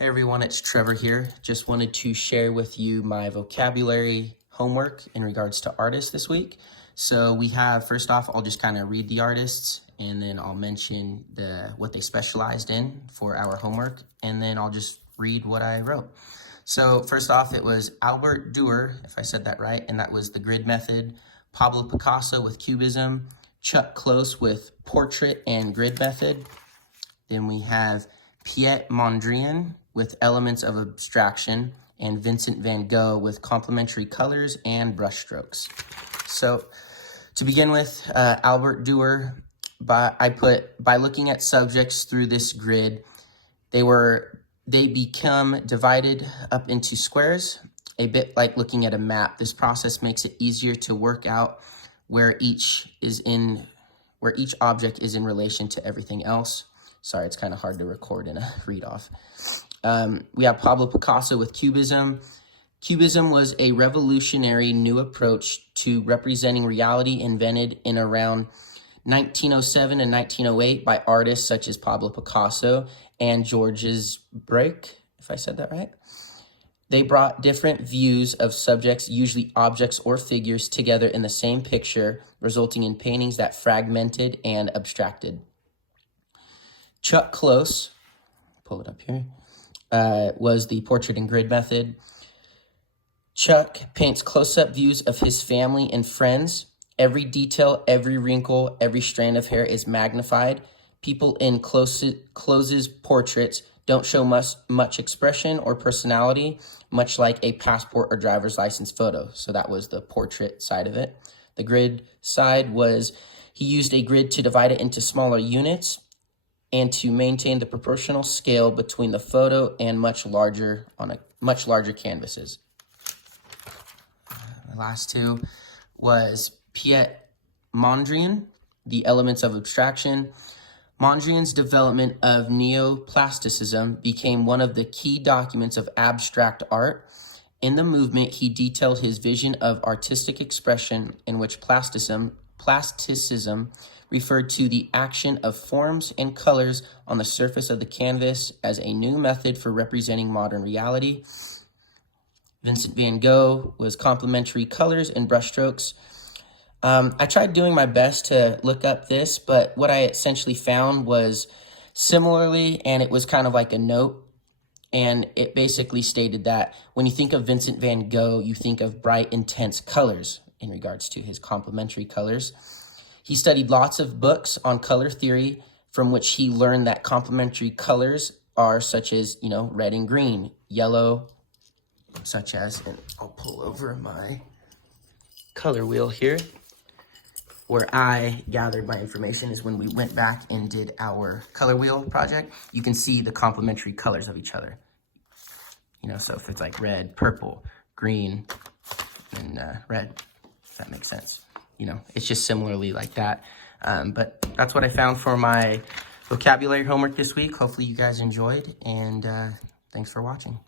Hey everyone, it's Trevor here. Just wanted to share with you my vocabulary homework in regards to artists this week. So we have, first off, I'll just kind of read the artists and then I'll mention what they specialized in for our homework, and then I'll just read what I wrote. So first off, it was Albert Dürer, if I said that right, and that was the grid method. Pablo Picasso with cubism. Chuck Close with portrait and grid method. Then we have Piet Mondrian with elements of abstraction, and Vincent van Gogh with complementary colors and brushstrokes. So to begin with, Albert Dürer, by looking at subjects through this grid, they become divided up into squares, a bit like looking at a map. This process makes it easier to work out where each object is in relation to everything else. Sorry, it's kind of hard to record in a read-off. We have Pablo Picasso with cubism. Cubism was a revolutionary new approach to representing reality invented in around 1907 and 1908 by artists such as Pablo Picasso and Georges Braque, if I said that right. They brought different views of subjects, usually objects or figures, together in the same picture, resulting in paintings that fragmented and abstracted. Chuck Close, pull it up here, was the portrait and grid method. Chuck paints close-up views of his family and friends. Every detail, every wrinkle, every strand of hair is magnified. People in Close's portraits don't show much expression or personality, much like a passport or driver's license photo. So that was the portrait side of it. The grid side was he used a grid to divide it into smaller units and to maintain the proportional scale between the photo and much larger canvases. The last two was Piet Mondrian, the elements of abstraction. Mondrian's development of neoplasticism became one of the key documents of abstract art. In the movement, he detailed his vision of artistic expression, in which plasticism referred to the action of forms and colors on the surface of the canvas as a new method for representing modern reality. Vincent van Gogh was complementary colors and brushstrokes. I tried doing my best to look up this, but what I essentially found was similarly, and it was kind of like a note, and it basically stated that when you think of Vincent van Gogh, you think of bright, intense colors in regards to his complementary colors. He studied lots of books on color theory, from which he learned that complementary colors are such as, red and green, yellow, such as, and I'll pull over my color wheel here. Where I gathered my information is when we went back and did our color wheel project. You can see the complementary colors of each other. So if it's like red, purple, green, and red, if that makes sense. It's just similarly like that. But that's what I found for my vocabulary homework this week. Hopefully you guys enjoyed, and thanks for watching.